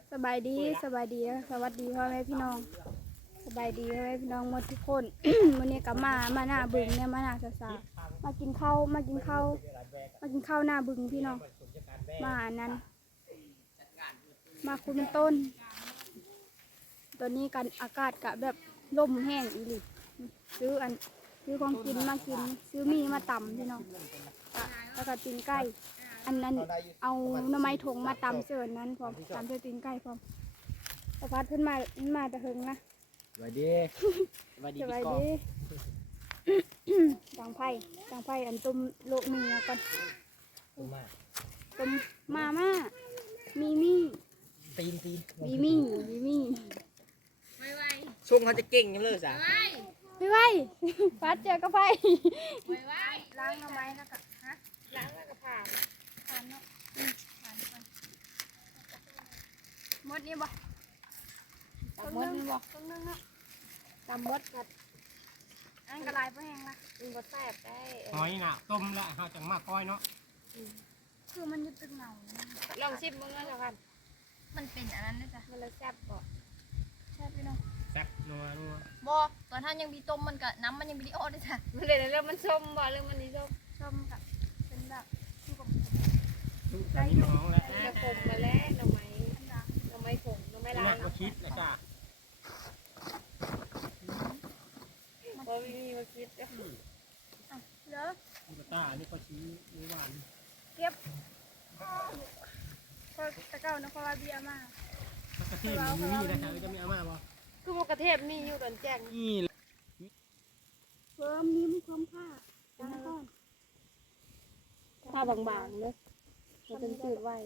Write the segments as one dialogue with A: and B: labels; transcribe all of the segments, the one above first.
A: สบายดีสวัสดีพ่อแม่พี่น้องสบายดีพ่อแม่พี่น้องหมดทุกคน วันนี้ก็มาหน้าบึงเนี่ยมาหน้าสามากินข้าวหน้าบึงพี่น้องมาอันนั้นมาคุมต้นตอนนี้กันอากาศกะแบบลมแห้งอีหลีซื้อของกินมากินซื้อมีมาตำพี่น้องแล้วก็ตีนไก่อันนั้นเอาหน่อไม้ถงมาตำเสิร์นนั้นพร้อมตำเสิร์นตีนไก่พร้อมสะพัดขึ้นมาแต่หึงนะ
B: สวัสดี
A: สวัสดีจังไผ่อันต้มโลกมีก่อนต้มมามี
B: ตีน
A: มี
B: ช่วงเขาจะเก่งยังเลยสะ
A: ไม่ไหวฟัดเจอกระไฟไม่ไหวล้างหน่อไม้แล้วก็ล้างแล้วก็ผ่านเนาะผ่านหมดนี่บ่ต้องนึงเนาะตำมดกัดอันกระไรบ่แห้งละมันบ่แซ่บได้
C: หอยน่ะต้มละเขาจังมากก้อยเนาะ
A: คือมันอยู่ตึกเหงา
D: ลองชิมมึงแล้วกัน
A: มันเป็นอันนั้นนะจ๊ะมันเลยแซ่บบ่แซ่บพี่น้อง
C: แซ่บนัว
D: บ่ตอนท่านยังมีต้มมันกับน้ำมันยังมีดีโอด้วยจ้ะมันเลยเรื่องมันส้มบ่เรื่องมันนี่
A: ส้มกับเป็นแบบที่ผม
C: ทุกใส่น้องแล้ว
D: จะขมมาแล้วหน่อไม้ผงหน่อไม้ลาย
C: มาคิดนะจ้า
D: บ่มีมาคิด
A: เด้อ
C: ลูกตานี่ก็ชี้นิ้วหวาน
A: เก็บพอตะเก้านะเพราะว่าเบียร์มาก
C: กระเทียมมีนะจ๊ะจะมีอาม่าบ่
D: คือมกระเทศมีอยู่ตอนแจ้ง
C: นี่
A: เพิ่มนิ้มความผ้าตั้งก้อน
D: ผ้าบางๆเลยมันจะจืดไว้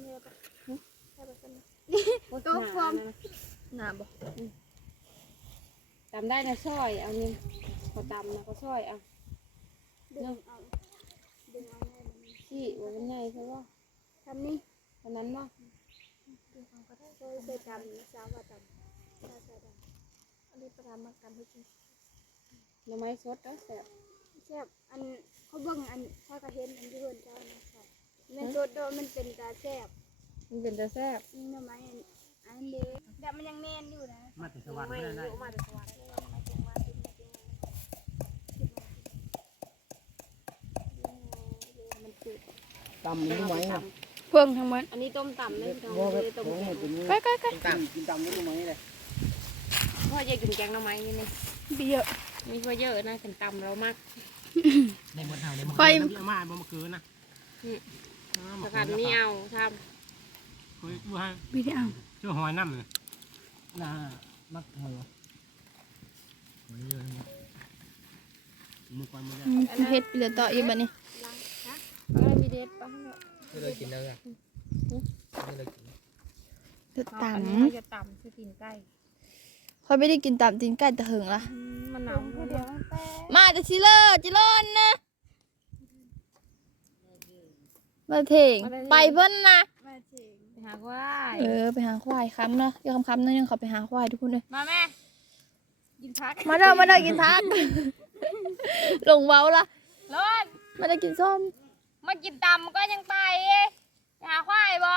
A: ตัวฟอม
D: หนาบ่ตำได้นะซอยเอานี่เขาตำนะเขาซอยเอา
A: ดึงเอา
D: ที่ว่ามันใหญ่ใช่ป่ะ
A: ทำนี่
D: ตอนนั้นป่ะ
A: เคยทำสาวว่าทำอันนี้ประทำมาทำให้กิน
D: หน่อไม้สดแล้วแซ่บ
A: อันเขาเบิ่งอันพ่อกระเทียมอันที่เพิ่นเจ้านะมันสดโดมันเป็นตาแซ่บ
D: มันเป็นตาแซ่บ
A: หน่อไม้อันเด็กแต่มันยังแน่นอยู่นะ
C: มาแต่สวรรค์ได้
D: มาแต่สวรรค์มันจืด
B: ตำรู้ไหม
A: เพิ่งทั้งหมด
D: อันนี้ต้มต่ำเลยต้ม
A: ใกล้
B: กินตำรู้ไหมเลย
D: พ่อจะกินแกงหน่อไม้นี่นี่
A: เบี้ย
D: มีพ่อเยอะนะกินตำเรามาก
C: ในหมดเท่าในหมดอาม่าบ่มาคืนนะ
D: สกัดนี่เอาท
C: ำคุยดูฮะ
A: วิดีโอ
C: เจ้าหอยน้ำเลย
B: น่ามักหอยเยอะมือควันมือ
A: เฮ็ดเหลือต่ออีกบัดนี้
D: มีเด็ดป่ะ
B: ไม่เลยกินแล้วไม่เลยกิน
D: จะต่ำคือกินใกล้
A: เขาไม่ได้กินต่ำกินใกล้แต่หึงละ
D: มันหนาวเดียว
A: มาแต่ชิเลอร์จิโร่นะมาเถงไปเพิ่นนะ
D: ไปหาควาย
A: ไปหาควายค้ำเนาะยังค้ำนั่นยังเขาไปหาควายทุกคนเลย
D: มาแม่กินพัก
A: มาเด้อกินพักลงเว้าละ
D: ร้อน
A: มาได้กินส้ม
D: มากินตำก็ยังไปหาควายบ่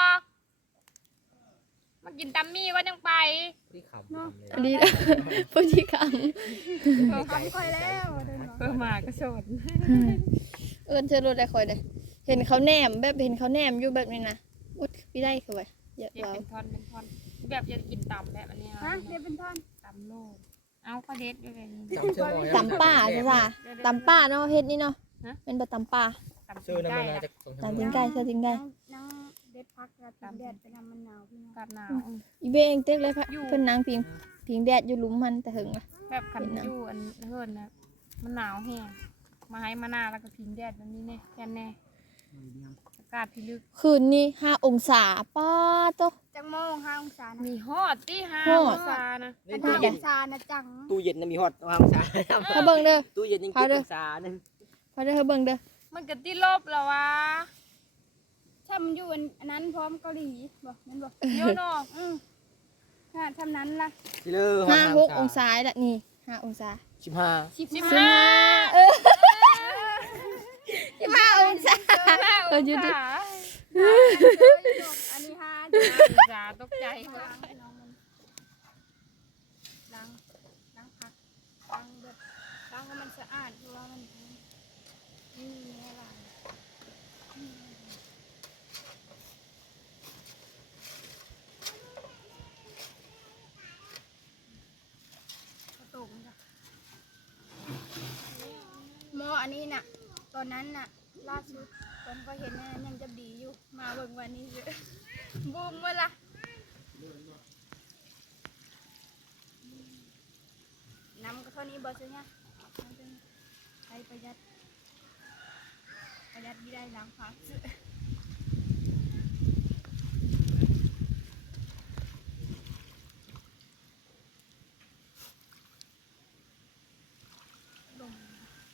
D: มากินตำมี่ก็ยังไป
B: ที่ขำ
A: เนาะอันนี้พูดที่ขำค่อยแล้ว
D: มาก็โสด
A: เชิญรถได้ค่อยเลยเห็นเขาแนมแบบเห็นเขาแนมอยู่แบบนี้นะอุ๊ดพี่ได้คือไว้
D: เยอะเป็นท่อนแบบจะกินตำแบบอันนี้
A: ฮะเดี๋ยวเป็นท่อน
D: ตำโลกเอาข้าวเด็ดด้วยกัน
A: ตำป่าใช่ป่ะตำป่าเนาะเฮ็ดนี่เนาะเป็นแบบตำป่า
D: ตำไก่
A: ตำไก่ใช่ติงไก่
D: เด็ดพักแล้วตำแดดไปทำมันหนาวพี่น้องกับหนาว
A: อีเบงเต็กเลยพะเพิ่นนางพิงแดดอยู่ลุมมันแต่หึงละ
D: แบบขันอยู่อันเฮิร์นนะมันหนาวแห้งมาให้มาหน้าแล้วก็พิงแดดแบบนี้แน่แค่แน่อากาศพิลึก
A: คืนนี้5 องศาป้าโตจังโมง5 องศา
D: มีฮอดที่5 องศานะ
A: 5 องศานะจัง
B: ตู้เย็นมีฮอด5 องศา
A: เขาเบิ่งเด้อ
B: ตู้เย็นยัง7 องศานึง
A: พอเด้อเขาเบิ่งเด้อ
D: มันก็ที่ลบแล้ววะ
A: ทำอยู่อันนั้นพร้อมเกาหลีบอกนั่นบอก
D: เยอะเนาะ
A: ทำนั้นล่ะ5-6 องศาละนี่5 องศา
B: 15
A: 15 องศา
D: 15 องศา
A: อันนี้ห้า
D: จ้าตกใจ
A: ล้า
D: ว่าง
A: น้องมันล้างผักล้างแบบล้างให้มันสะอาดเพราะว่ามันนี่แม่ล้างกระตุกจ้ะหม้ออันนี้น่ะตอนนั้นน่ะล่าสุดตอนก็เห็นนั่นยังจะดีอยู่มาเบิ่งวันนี้เยอะบูมเมื่อละน้ำก็เท่านี้บอสเนี่ยใช้ประหยัดไม่ได้ล้างผักลม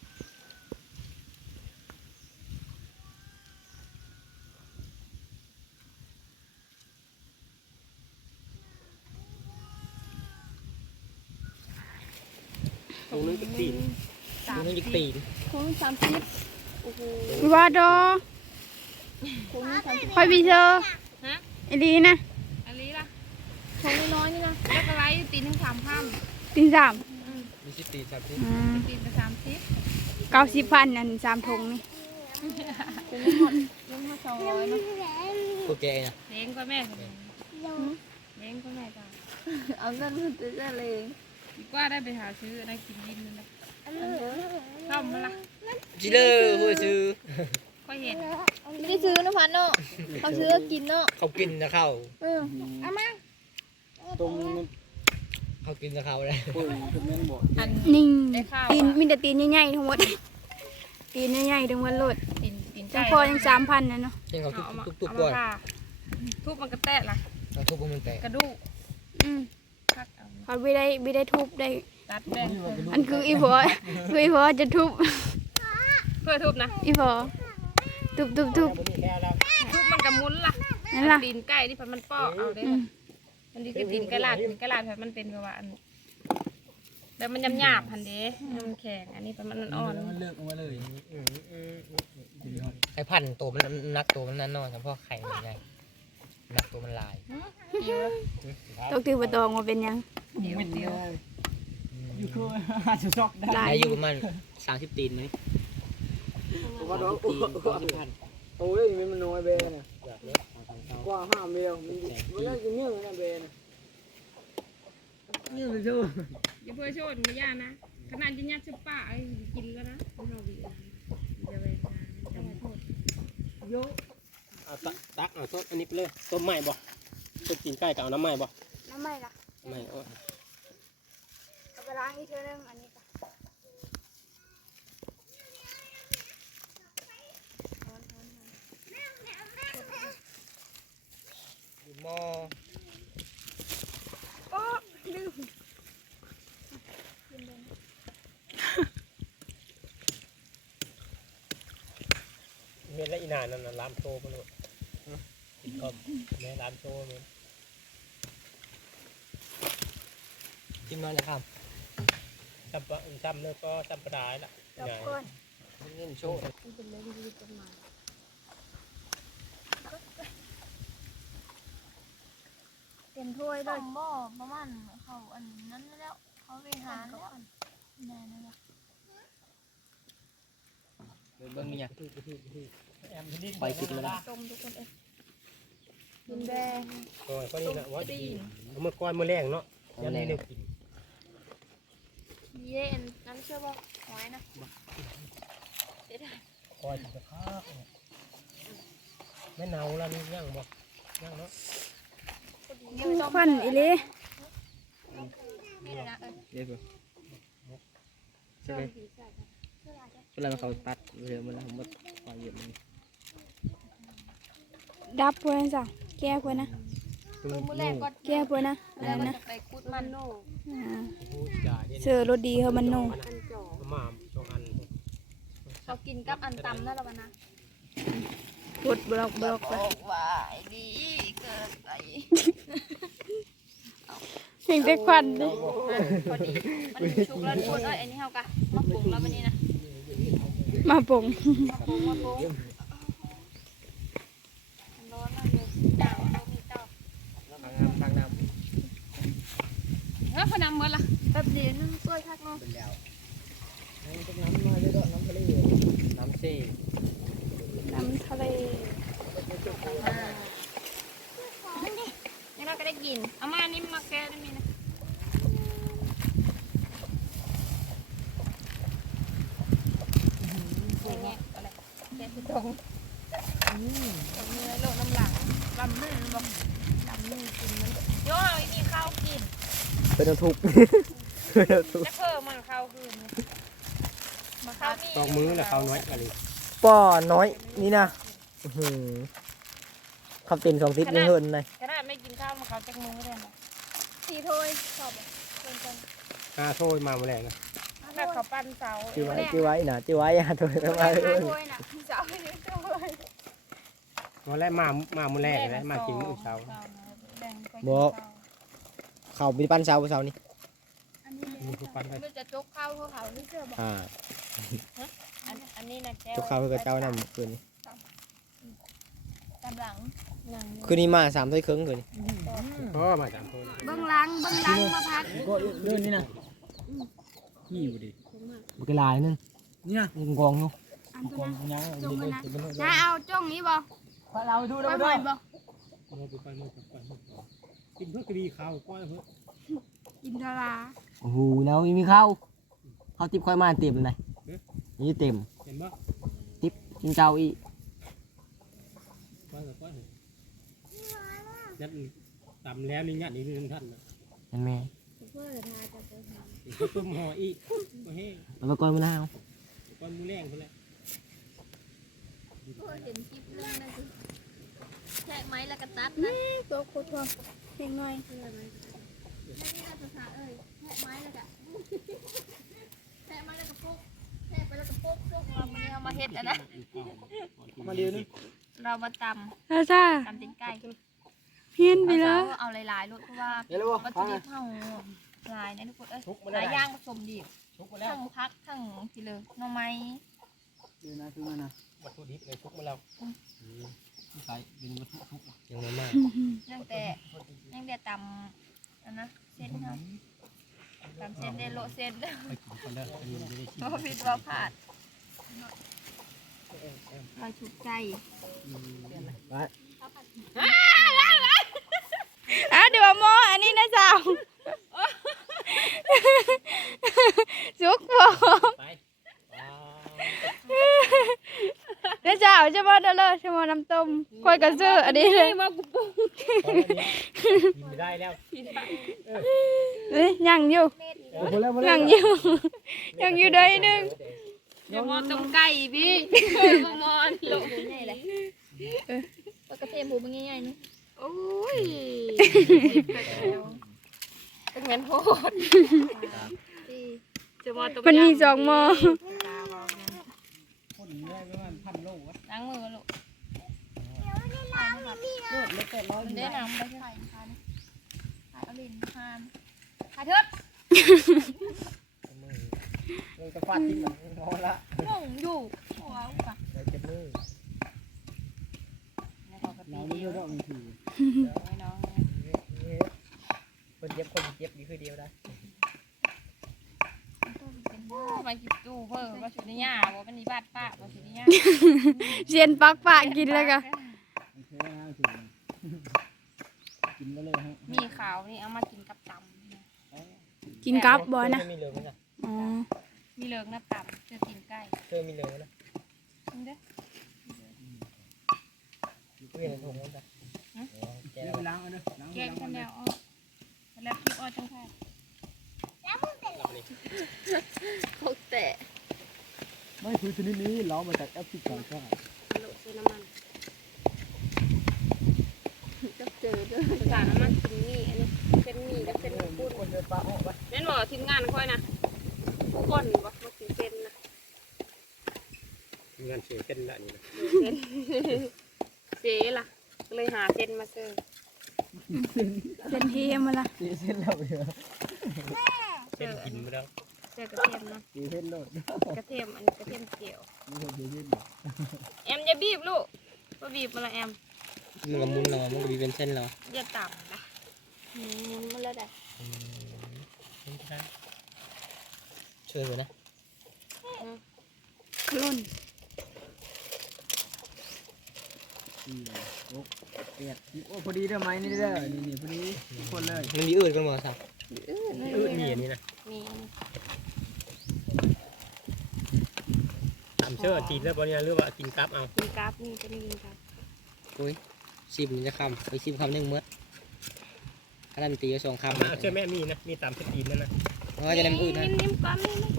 C: ตรงนึงจะตีนตรงนึงจะตีน
A: คง30โอ้โหว่าดอคง30ค่อยบีเชอร์
D: ฮะ
A: ไอ้ดีนะ
D: อันนี้ล่ะ
A: คงน้อยๆนี่นะ
D: แล้วก็ไล่ตีนทั้ง3ค่ำ
A: ตีสาม
C: มีสิตีนครับที่
D: ตีนไป30
A: 90,000อัน3ถุงนี่
C: โอเคนะ
D: เลี้ยงก็แม่เลี้ยงก็แม่จ้า
A: เอาเงินมันจะเลย
D: ดีกว่าได้ไปหาซื้อได้กินดินนั่นแหละชอบมั้ยล่ะ
C: จิเลอร์หัวซื้อ
D: ก็เห็น
A: ไม่ได้ซื้อนะพันเนาะเขาซื้อกินเนาะ
C: เขากินนะเขา
A: เอามา
B: ตรงนี้
C: เขากินนะเขาเลย
B: ปืนคือแม่นบ่
D: อัน
A: นิ่ง
D: ได้ข้าว
A: ตีนมีแต่ตีนใหญ่ๆทั้งหมดตีนใหญ่ๆทั้งหมดโลด
D: ตีน
A: จั
D: ไก่
A: งพอยัง3,000นะเนาะ
C: ยังเขา
D: เอามา
C: ทุบๆก่อน
D: ทุบมันก็แตะล่ะ
C: เขาทุบมันแตก
D: กระดูก
A: อืม
D: พักเอา
A: เขาไม่ได้ทุบได้
D: ตัดแบ่ง
A: อันคืออีพอคืออีพอจะทุบ
D: เพื่อทุบนะ
A: อีพอทุบ
D: ทุบมันกับมุนล่ะ
A: นั่นล่ะ
D: ตีนไก่ที่มันปอกเอาได้
A: อืม
D: มันดีคือตีนไก่ลาดตีนไก่ลาดมันเป็นแบบว่าอันแบบมันหยาบๆพันเด้มันแข็งอันนี้มันอ่อน
B: มันเลิกออกมาเลย
C: ไข่พันตัวมันนักตัวมันนั่นนอนเฉพาะไข่มันใหญ่นักตัวมันลาย
A: ตกถือประตองมาเป็นหยัง
D: เดี๋ยวเดี๋ยว
B: อยู่คืออาจจะซอกได้
A: หลาย
C: ได้อยู่ประมาณ30ตีนไหม
B: ว่าดอก โอ้ยมันน้อยเบนะกว่า5เมลมันเลิกกินเนื้อนะเบนะนี่มันดู
D: อย่าเพื่อโชดไม่ยากนะขนาดยินยัดชุบป้าไอ้กินแล้วนะเราดีนะจะเวรจะมาโทษ
B: โย
C: เอาตักเอาต้นอันนี้ไปเลยต้มใหม่บ่ต้มตีนไก่กับเอาน้ำใหม่บ่
A: น้ำไม่ล่ะ
C: ใหม่
A: เอาไปล้างอีกเท่านึงอันนี้ก็
C: หม้อ
A: โอ้ลืม
C: เม็ดละอีนานนั่นน่ะลามโตมาเลยก็แม่ลามโตเลยจิ้มน้อยนะครับจำเลยก็จำปลาได้ละ
A: ดอกก้อน
C: เล่นโชว์
A: มันเป็นเรื่องที่ต้นไม้เต็มถ้วยเลย
E: บ่ประมาณเขาอันนั้นแล้วเขาไปหาแล้วแน่นะ
C: เบิ้งเนี่ยไปกินมาแล้ว
A: ต้มทุกคนเอ้ยดินแดง
C: ก็นี่นะว่าดีเมื่อก่อนเมื่อแรงเนาะยังไม่ได้กิน
E: เย็นน้ำเชื่อบ่หอยนะ
C: คอยจะข้าวแม่เนาแล้วนี่ย่างบ่ย่างเนาะ
A: ควันอีเล่
E: นี่นะ
B: เดี๋ยวใช่ไหมเวลาเขาตัดเรือมันแล้วมันคอยเหยียบมัน
A: ดับพวกนั้นสั่งแก้พวกนะ
E: มือแรกก็
A: แก้พวกนะอะไรนะ
E: ไปกุดมัน
A: เสือรถดีเขามันโน
C: มาสองอัน
E: เขากินกับอันตำนั่นละวันนะ
A: ปวดบล็อกไป
E: ว่าดีเกินไป
A: เพียงแต่ควันเลย
E: พอดีมันชุกแล้วทุกคนอันนี้เฮากะมาปรุงแล้ววันนี้นะ
A: มาปง
E: มาปรุง
D: แล้วพนำเมื่อละ
E: แบบเดียวนึงช่วยคักเนาะ
C: เป็นแล้ว
B: น้ำมาเยอะๆน้ำทะเล
C: น้ำซี่
A: น้ำทะเล
D: นี่เราก็ได้กินเอามานี่มาแกได้มีนะแง่อะไรแกที่ตรงเนื้อโลน้ำหลังลำมือบอกลำมือกินมันโย่เอาอีนี่ข้าวกิน
B: เป็นทุกข์
D: จะเพิ่มมาข้าวคืนมาข้าวมี
C: ตองมือแล้วเขาน้อยอะไร
B: ป้อน้อยนี่นะคำเต็น2 ทิศไม่เฮินเลย
D: ขนาดไม่กินข้าวมาข้าวจักมือไม่ได้หรอก
E: สีถ้วยชอบเป็นกัน
C: กล้าโทษมาเมื่อไหร่นะ
D: ถ้าเขาปั้นเสา
B: จื้อไว้อย่าโดยไม่
A: ห้า
B: เอิ้น
A: ถ้วยน่ะสาวไม่ได้ถ้วย
C: วันแรกมาเมื่อแรกเลยมากินมื้อเช้า
B: เขาไปปั้นเสานี่
E: อันนี้
C: มีผู้ปันไป
D: มันจะจกข้าวพวกเขาที่เชื่อบอก อันนี้นะแก้ว
B: ทุกข้าวเพื่อเจ้านั่นคืนนี้
E: ตามหลัง
B: คืนนี้มา3 ถ้วยครึ่งคืนนี้
C: เพราะมา3คน
A: เบื้องหลังมาพัด
B: ก็เดินนี่นะหิวดิบุกลายนึงเนี่ยกองอยู่
A: อันตัวนั้น
B: ยัง
A: จงกันนะน้าเอาจ้องนี้บ่
B: เราดู
A: ค่อยหน่อยบ่
C: เราไปปั้นกินเพื่อกระดีข้าวก้อยเพื่อ
A: กินดารา
B: โอ้โหแล้วมีข้าวติบค่อยมาเต็มเลยนี่เต็ม
C: เห็นปะ
B: ติบกินเจ้าอี
C: ก้อยยัดต่ำแล้วนี่ยัดนี่ท่านนะ
B: เห็นไหม
E: เพื่อทาจะเป็น
C: ก็เพิ่มห่ออีกโอเค
B: เราไปก่อนมื้อหน้า
C: ก้อนมือแรงเท่าไหร่
E: เพื่อเห็นคลิปเรื่องนั้นสิแทะไม้แล้วก็ตัดนะ
A: ตัวโคตรเพียงหน่อย
E: นั่นนี่น่าภาษาเอ้ยแทะไม้แล้วก็แทะไม้แล้วก็ปุ๊กแทะไปแล้วก็ปุ๊กปุ๊กมามันเอามาเฮ็ดอ่ะนะ
B: มาเดียวนึง
D: เรามาต
A: แล้วจ้า
D: ำตำตีนไก่
A: เพี้ยนไปแล้ว
D: เอาหลายๆลูกเพราะว่า
B: เดี๋ยวเลย
D: วัตถุดิบเท่าหลายนะทุกคนหลายย่างผสมดี
C: ชุกมาแล้ว
D: ทั้งพักทั้งทีเลยหน่อไม้
B: เดี๋ยวนะซื้อมานะ
C: วัตถุดิบเลยชุกมาแล้ว
B: ใส่เป็นวัตถุทุก
C: ยังไม่มาก
D: ยังแต่ตำอันนะเส้นครับตำเส้นเดโลเส้น
C: ไปกินคนเด้ออันนี้ไม่ได้ชิม
D: เพราะผิดว่าผาดลอยถูกใจ
B: ไป
A: เดี๋ยวมออันนี้นะสาวจุกบอก
C: ไป
A: นะสาวจะมาเด้อเลยจะมาน้ำต้มคอยกันซื้ออันนี้เลย
D: มากูปุ้ง
C: กินไม่ได้แล้ว
A: ยังอยู่
B: พอแล้ว
A: ยังอยู่ยังอยู่ได้นึง
D: เดี๋ยวมอต้มไก่พี่มอนโล
E: ง่ายเลยปกติหมูมันง่ายๆนะ
D: โอ้ยเป็นเงินโพดจะมอต้ม
A: มันมีสองหมอ
B: คนแรกประมาณ1,000 โลวะ
D: ล้างมือลูก
B: เล็กแต่ร้อย
D: มันได้น้ำไปใส่คันเอาลิ้นทานหาเถิด
B: มือก็ฟาดทิ้งแบบงอละ
D: งงอยู่ว้าวป่ะ
B: เดี๋ยวเจ็บมือ เราไม่รู้ว่ามันคือ
D: ไม่น้อง
B: คนเจ็บคนเจ็บนี่คือเดียวได้
D: มากินตู้เพิ่มมาชุดนี้ย่าบอกเป็นนิบาตป้ามาชุดนี้ย่า
A: เซียนปักปะกินแล้วก็
B: โอเคนะถึงกินไปเลยฮะ
D: มีขาวนี่เอามากินกับตำ
A: กินกับบ่นะ
C: มีเหลืองไหมนะ
A: อ๋อ
D: มีเลิกน้ำตำเจอกินใกล้
C: เธอมีเหลืองนะ
D: นี่เด้อ
C: เวียนถุงนั่นจ้ะแก
B: เดี๋ยวไปล้างเอาเนอะล้าง
D: แกงกันแล้วอ้อแล้วคลิปอ้อจังแท้
E: พกแต่
B: ไม่คือชนิดนี้เรามาจากแอฟริกาใช่ไหม
E: โลเซน้ำมันก็เจอด้วย
D: สารน้ำมันกินนี่อันนี้เส้นหมี่กับเส้นปูน
B: คนเดินปลาออกไป
D: แม่นบอกทีมงานค่อยนะทุกคนบอกมากินเส้นนะ
C: มีงานเสียเป็นละนี่นะ
D: เส้นเจ๊ล่ะก็เลยหาเส้นมาเสิร์ฟ
A: เส้นเทียมมาละ
B: ตีเส้นเราเยอะ
C: เป็นกินมาแล้ว
D: เสิร์ฟกระเทียมนะ
B: ตีเส้นโลด
D: กระเทียมอันกระเทียมเจียว
B: มีคนตีเส้น
D: แอมอย่าบีบลูกก็บีบมาละแอม
C: มันละมุนเรามันก็มีเป็นเส้นเรา
D: อย่าต่ำนะ
E: มันแล้วได้
C: เชิญเลยนะ
A: ขลุ่น
B: โอ้พอดีเด้อไหมนี่เด้อนี่พอดีทุกคนเลย
C: มันมีอื่นกันมั้งครับ
D: อื่น
C: มีอันนี้นะ
D: มี
C: ตามเชื่อตีนแล้วบอลเนี่ยหรือว่ากินกับเอา
D: กินกราฟนี่จะมีกินกราฟ
F: ซิมจะคำไปซิมคำหนึ่งเมื่อถ้าได้ตีก็สองคำ
C: เชื่อแม่มีนะมีตามสตีนนั่นนะ
F: เพราะว่าจะได้อื่นนะ
D: นิ่มๆก่อนนี่นะ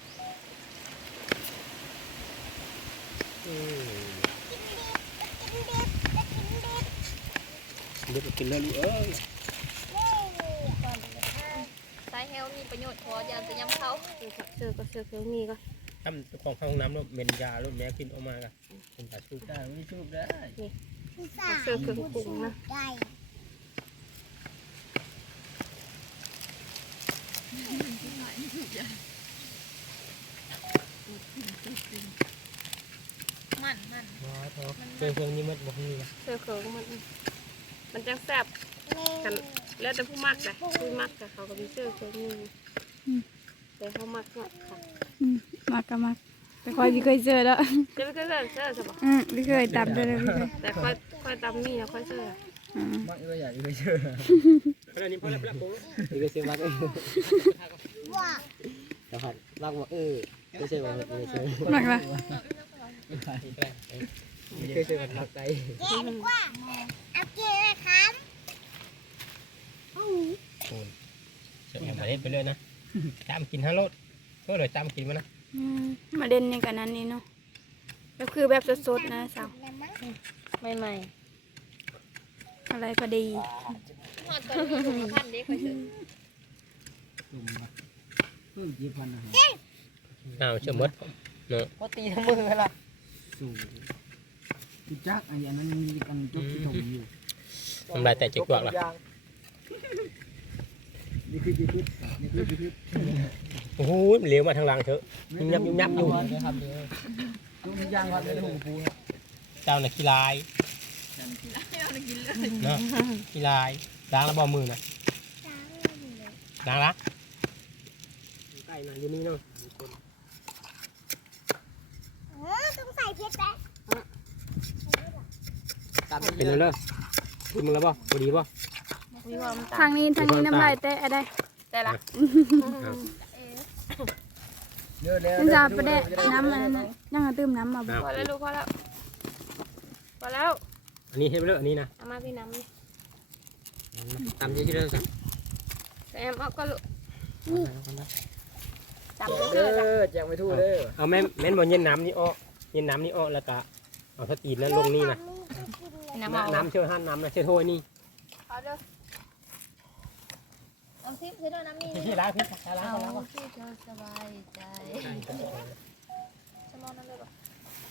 C: เดี๋ยวกินเลยลูกเอ้ย
E: สายเฮลมีประโยชน์พอยามจะย้ำเขา
D: เสือก็เสือเขียวมีก็
C: ทำเจ้าของเข้าห้องน้ำแล้วเมนยาลูกแม่กินออกมากันเป็นตาชูได้ไม่ชูได้
D: เสือเขียวปรุงนะ
E: มัน
C: ว้าวเจอเครื่องนี้มันบอกนี่นะ
D: เสือเขียวมันจังแซ่บกันแล้วแต่ผู้มักแต่ผู้มักแต่เขาก็มีเสือเขียวมีแต่เขามักเนาะค่ะ
A: มักก็มักแต่ค่อยพี่เคยเจอแล้ว
D: จะไม่เคยเสือใช่ปะ
A: พี่เคยตับด้วยเลยพี่เคย
D: แต่ค่อยตำนี่นะค่อยเสือ
B: มักอยากไปเชื่อ
C: เพราะนี้เพราะอะไรเพราะ
F: นี่ก็ซิมมากเดี๋ยวครับมากว่าไม่ใช่ว่าไม่ใช่
A: มักละ
F: ไม่ใช่ว่าทักใจ
C: เชื่อมาเล่นไปเลยนะจำกินฮัลโหลก็เลยจำกินมานะ
A: มาเด่นอย่างกันนั้นนี่เนาะก็คือแบบสดๆนะสาว
D: ใหม่
A: อะไรพอดี
E: หอดตอนนี้ถุงละพันเด็กไปซื้อ
B: กี่พันนะ
C: อ้าวเชื่อมดเนาะ
F: ว่าตีทั้งมือละ
B: สูจักอันนั้นมีกันจุกที่ถมอยู่
C: ทำลายแต่จิกกวักละ
B: นี่คือจิตนี่คือจิต
C: โอ้โหมันเลี้ยวมาทางหลังเถอะยับอยู่
F: ครับเดี๋ยว
B: จุกยางครับในหูปู
C: เจ้าน่ะขี้ลายเนาะขี้ลายล้างแล้วบ่มือนะล้างละใกล้หน่อยอยู่นี่เนาะ
E: ต้องใส่เพชรแป๊ะ
C: เป็นแล้วเนาะพูดมึงแล้วบ่พอดีบ่
D: มีความ
A: ทางนี้น้ำลายแตะได้
D: แต่ละ
B: เยอะแล้ว
A: มันจะไปได้น้ำอะไรนั่นยังตื้มน้ำมาบ่
D: พอแล้วลูกพอแล้ว
C: อันนี้ให้ไปเลยอันนี้นะ
D: เอามาพี่น้ำนี่
F: ตามที่เรื่องสั่ง
D: แอมเอาก็ลูกตำ
B: เด้
D: เสือจ้ะ
B: อแจกไม่ถูกเด้อ
C: เอาแม่นบ่เย็นน้ำนี่อ้อเย็นน้ำนี่อ้อแล้วก็เอาสตีนนั้นลงนี่นะ
D: น้ำเอา
C: น้ำเชื่อห้านน้ำนะเชื่อโทษนี่
E: เอาเด้อเอาซิเด้อน้ำนี่
C: พี่ล้างพี่ล้าง
E: เอา
C: ล้าง
E: ที่เธอสบายใจสมองนั่นเลยป่ะ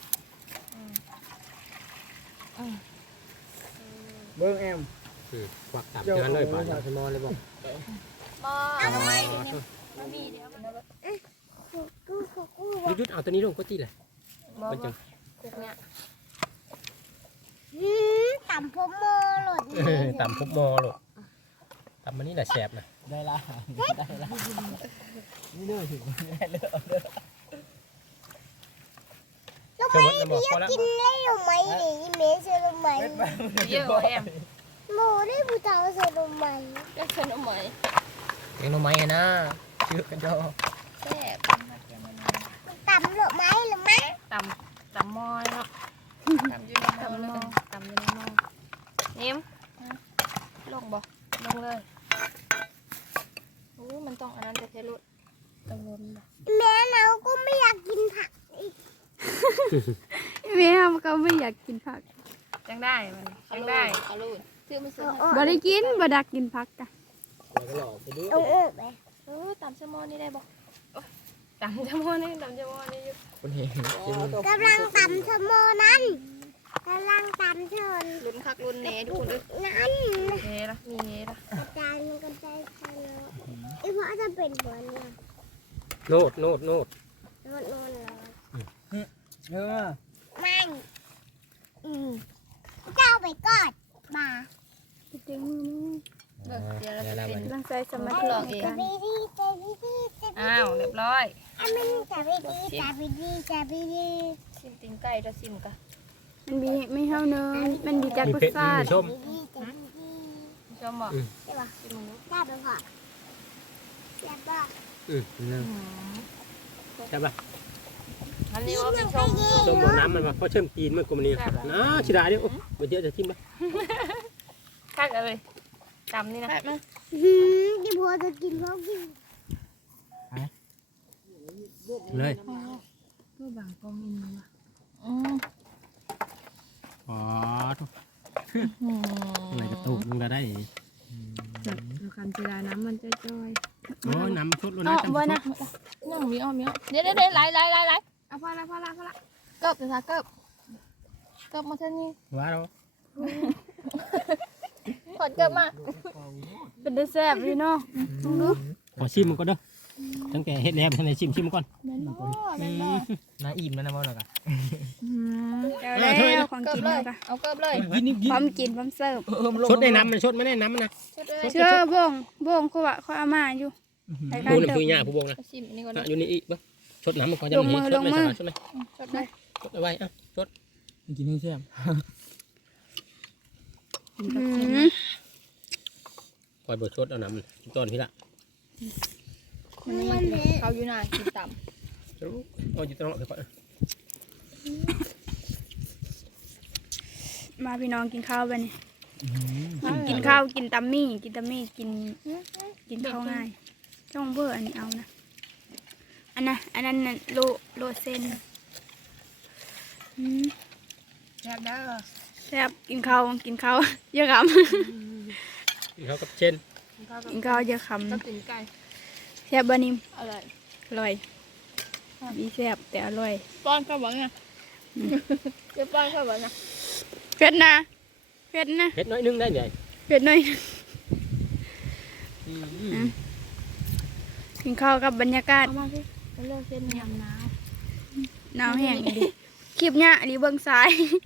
B: เบิ้งแอม
C: ควักตับเชื่อเลยป่ะ
F: สมอเลยบอก
E: บอเอาทำไมดิเนี่ยมาบีเดี๋ยวมันเอา
C: ยุดเอาตัวนี้ลงก็ตีเลย
D: บอก
C: มันจัง
D: คุกเนี่ย
E: ต่ำผมโมหล่น
C: ต่ำพุบมอหรอกต่ำมันนี่แหละแสบนะ
B: ได้ละนี่เด้อถึงได้เลย
C: เชื่อมดนะบอกพอแล้ว
E: ได้หรือไม่ดิเมย์เซอร์ไหม
D: เยอะแอม
E: โมได้ผู้สาวเซอร์ไหม
D: ก็เชิญเอาไหม
F: ยังน้องไม้นะชื่อกันดอ
E: แซ่บต่ำหรือไม่หรือไม่
D: ตำมอยเนาะตำอยู่ในหม้อเลยตำอยู่ในหม้อนิ่มลงบ่ลงเลยมันต้องอันนั้นจะเทลุต้องล้นบ่
E: แม่เราก็ไม่อยากกินผัก
A: แม่ก็ไม่อยากกินผัก
D: ยังได้มันยังได้
E: เอาลูกซื้อมาซื้อ
A: บ่ได้กินบ่ดักกินผักจ้ะ
C: ก็หลอกไปดู
E: ไป
D: ตำแซลมอนนี่ได้บ่ตำแซลมอนนี่อยู่
F: คนเห็น
E: กำลังตำชะโมนั้นกำลังตำชน
D: ลุ้นคักลุ้นแหน่ทุกคนเลย
E: นั้น
D: เฮละมีเฮละ
E: กระจายมันกระจายกันแล้วไอ้พ่อจะเป็นหัวเนี่ย
C: โนด
E: โน่นแล้ว
B: เออ
E: ไม่เจ้าไปกอดมา
A: จริง
D: เดินเดี๋ยวเราจะเป็น
A: ตั้งใจสมาธิในการ
D: อ้าวเรียบร้อย
E: จับไปดี
D: ชิมตีนไก่เราชิมกัน
A: มันมีไม่เท่าเนื้อมันมีจาก
C: มี
A: รส
C: เผ็ด
A: ชา
C: มี
A: ติ
C: ส้ม
D: ชอบบอก
E: จับไปพอจับป่ะ
F: นั่ง
C: ใช่ป่ะ
D: อันนี้ว่าเป็นชม
C: ส้มบนน้ำมันมาเพราะเชื่อมจีนมันกลมนี่นะชิดาเนี่ยโอ้ไปเยอะจะทิ่มปะ
D: คักเลยจำนี่นะ
E: ที่พอจะกินเขากิน
C: เลย
D: ก็บางก็มินว่ะ
C: อ๋ออะไรกระตุกมึงก็ได้
D: เราคันเจรน้ำมันจะจ้อย
C: โอ้น้ำชุดแล้ว
A: อ๋
C: นะ
A: อบ่นะ
D: ยังมีอ้อมเยอะเดี๋ยวไหลเอาพอละเกิบจะเกิบมาเท่านี้
C: ว้าว
D: ขอดเกิบมา
A: เป็นได้แซ่บเลยเนาะลองดู
C: ขอชิมมันก็เด้อตั้งแต่เฮ็ดแล้วท่านไหนชิมมันก่อน
F: น้าอิ่มแล้วนะบ่หรอกอ่ะ
A: แล้วของ
D: เกิ
A: กิ
D: บ
A: น
D: เลย
A: แล้วก็
D: เอาเกิบเลย
A: พร้อมกินพร้อมเสิร์ฟ
C: ชดในน้ำมันชดไม่ได้น้ำมันนะ
A: เชื่อบ่งเขาว่าเขาเอามาอยู่รายการ
C: ผู้
A: เดิ
C: นำ
A: ม
C: คือหญ้าผู้บงนะ
D: ชิมอันนี้ก่อน
C: อยู่นี่อีกปะชดน้ำมันก่อนจะ
A: ลงมือ
C: ชดเลย
A: ลงมือ
C: ชดเลย
D: ชดเลย
C: ชดเอาไว้อ่ะชด
F: กินให้แซ่บ
C: ปล่อยบทชดเอาน้ำตอนพี่ละ
D: เขาอยู่หน้ากินต่
C: เอาอยู่ตรงนั้นก่อน
A: มาพี่น้องกินข้าวไปนี่กินข้าวกินตัมมี่กินข้าวง่ายช่องเบอร์อันนี้เอานะอันนั้นน่ะโลเส้น
D: ำแซ่บเด้อ
A: แซ่บกินข้าวเยอะค
C: เขากับเช่น
A: ำกินข้าวเยอะค
D: ก็ตีนไก่
A: ำแซ่บบะนิม
D: อร่อย
A: อร่อยมีแซ่บแต่อร่อย
D: ป้อนข้าวหวังไงจะป้อนข้าวหวังนะ
A: เผ็ดนะเผ็ดนะ
C: เฮ็ดน้อยนึงได้ไหม
A: เผ็ดหน่อยกินข้าวกับบรรยากาศ
D: เอามาสิมันเลิกเส้นยำน้
A: หนาวแห้งดิคลิปเนี้ยรีเบิ้งซ้าย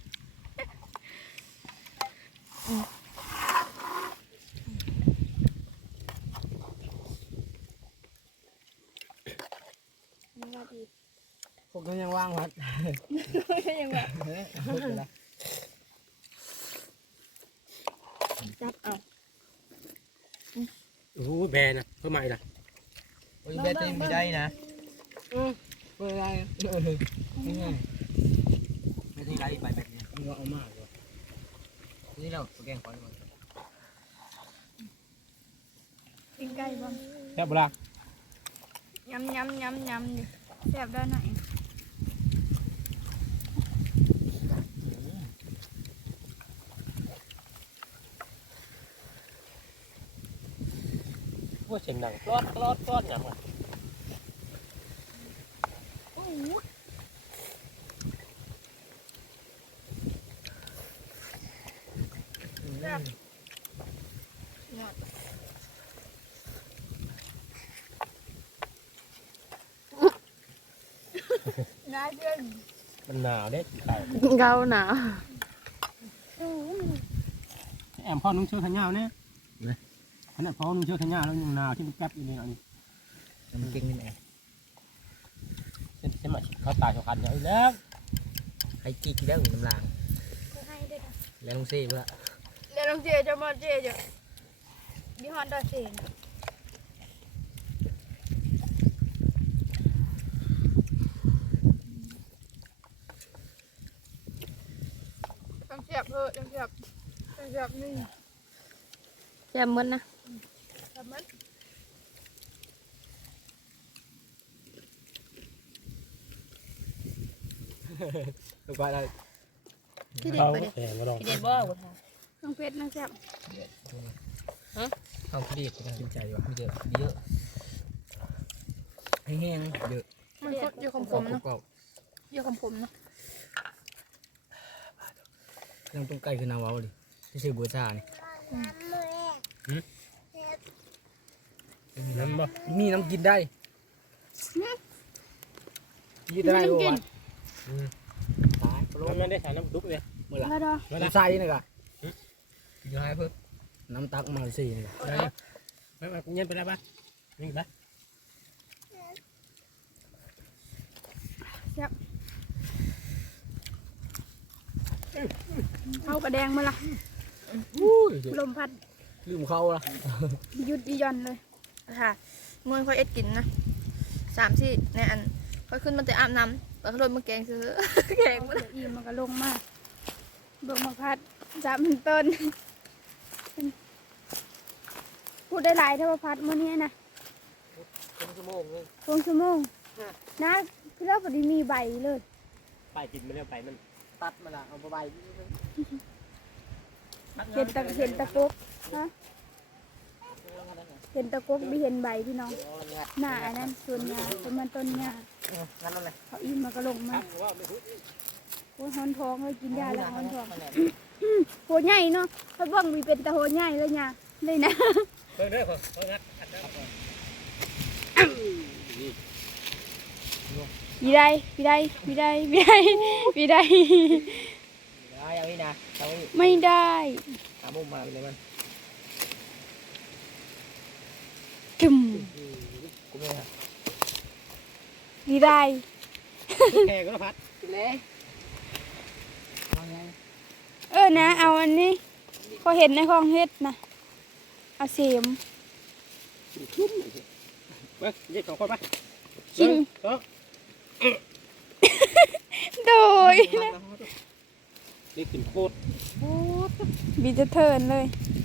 F: พวกก็ยังว่างวัด
D: ำยังไงจับเอา
C: โอ้โหแบนนะเพิ่มใหม่ละ
F: โอ้ยแม่จะมีได้นะเปิดอะไรง่ายไม่ได้ไรไปแบบนี้
C: มึงเอามากเลย
F: นี่เราแกงขอน
D: ตีนไก่บ้าง
C: แซ่บบุระ
A: ยำดิแซ่บได้หน่อย
C: ว่าเสียงดังกรอดอย่างไร
D: น่าเชื่อ
C: มันหนาวเด้ไก่
D: เกาหนาว
C: แอมพ่อนุ่งเชือกแขนยาวเนี่ยขนาดพ่อนุ่งเชือกแขนยาวแล้วยังหนาวที่มันแป๊บอยู่นี่อันนี้
F: มันเก่งนี่แหละ
C: เส้นมาเขาตายเขาคันอย่างนี้แล้ว
F: ให้กี่ได้หุ่นน้ำลางแล้วลงเซ่เพื่อ
A: เดี๋ยวลองเจจะมาเจจะยี่ห้อดาเซนต้องเสียบต้องเสียบนี่
D: แซ่บมันนะ
A: ทำมัน
F: แล้วก็อะไร
C: เขาแข่งมาลอง
D: เด็ดบ่
A: ต้องเผ็ดนะแซ่บ
F: เอาที่ดีกินใจวะไม่เยอะเยอะให้แห้งเยอะ
D: มันก็อยู่คมๆนะ
F: ก็
D: อยู่คมๆนะ
F: น้ำต้มไก่คือน้ำว้าวดิที่ชื่อบัวซ่านี่
C: น้ำบ่
F: มีน้ำกินได้ยืดได้บ่ตาย
C: มันไม่ได้ใส่น้ำดุ๊กเลย
F: เมื่อไหร่
A: แล้วดอ
C: ไม่ได้
F: น้ำใส่นี่กะยืดให้เพิ่ม
B: น้ำตักมาสี่เลย
C: ไปเย็นไปได้ปะนี่ปะ
A: เข้ากระแดงมาละ
B: อุ้ย
A: ลมพัด
B: ลืมเขาละ
A: หยุดย่อนเลย
D: ค่ะเงินค่อยเอ็ดกินนะ3-4ในอันค่อยขึ้นมาแต่อาบน้ำแล้วก็โดนมาแกงซื้อ แกงมา
A: อีมันก็ลงมากเบิกมาพัดจับมันต้น พูดได้หลายเท่าว่าพัดมื้อนี้นะ
B: เป็นชั่วโมงเลย
A: คงชั่วโมงนะพี่เราพอดีมีใบเลย
C: ไปกินไม่ได้ไปมัน
B: ตัดมาละเอาใบ
A: เห็นตะกบฮะเห็นตะกบไม่เห็นใบพี่น้องหน้าอันนั้นส่วนหญ้าเป็นมันต้นหญ้า
B: งั้นอะไร
A: เขาอีมันก็ลงมาโอ้ยหอนท้องเลยกินยาแล้วหอนท้องโหใหญ่เนาะเขาบ้องมีเป็นตะโหใหญ่เลยหญ้าเลยนะ
C: เพิ่งเด้อเพิ่งงัด
A: พี่ได้พี่ได้พี่ได้พี่ได้พี่ได้
C: ได้เอาอีนะเอาอี
A: ไม่ได้
C: หามุมมาเลยมัน
A: จุ่ม
C: กูไม่ฮะ
A: พี่ได้
C: แข่ก็พัด
B: เลยเอาไง
A: นะเอาอันนี้เขาเห็นในคลองเฮ็ดนะเอาเสียม
C: ไปเย็ดของคนไป
A: ชิงโดยนะ
C: นี่ขึ้นโคตร
A: บีจะเทิร์นเลย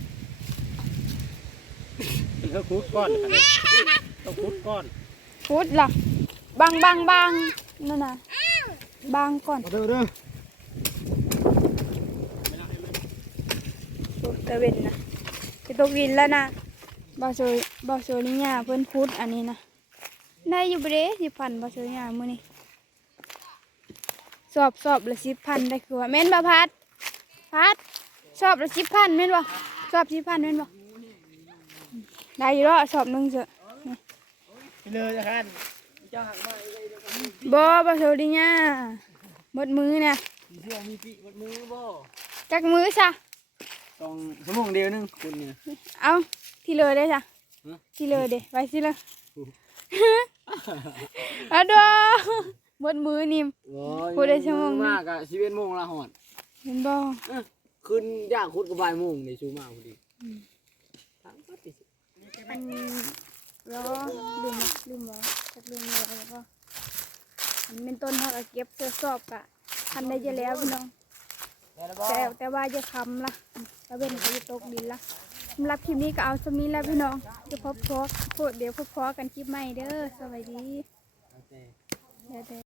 C: เป็นเท่าคูดก้อนต้องคูดก้อน
A: พูดล่ะบางนั่นน่ะบางก่อน
B: มาเด้อ
A: โอ้ตะเวนนะจะตกดินแล้วนะบาโซนี่ยาเพิ่นพูดอันนี้นะได้อยู่บ่เด้10,000บาโซนี่ยามื้อนี้สอบละ10,000ได้คือว่าแม่นบ่พัดสอบละ10,000แม่นบ่สอบ10,000แม่นบ่ได้อยู่แล้วสอบหนึงเถอะ
C: ไปเลยนะท่าน
A: บ่บาโซนี่ยาหมดมือน่ะ
B: เชื่อมีปีกมือบ่
A: จักมือซะ
B: ต้องชั่วโมงเดียวนึงคุณเนี่ย
A: เอาที่เลยได้จ้ะ
B: ฮะ
A: ที่เลยเด้ไว้สิเลยอะดอหมดมือนิ่ม พูดได้ชั่วโมงนึง
B: มากอะ11 โมงละหอด
A: เห็นบ่
B: ขึ้นยากคุดกับบ่ายโมงในชูมาพอดี
A: อันรอลืมบ่จักลืมเลยแล้วก็อันเป็นต้นเฮาก็เก็บเสื้อสอบกะทันได้จะแล้วพี่น้องแต่ว่าจะคำละตะเว้นก็จะตกดินละสำหรับคลิปนี้ก็เอาสำนี้แล้วพี่น้องจะพบเดี๋ยวพบกันคลิปใหม่เด้อสวัสดีเดี๋ยว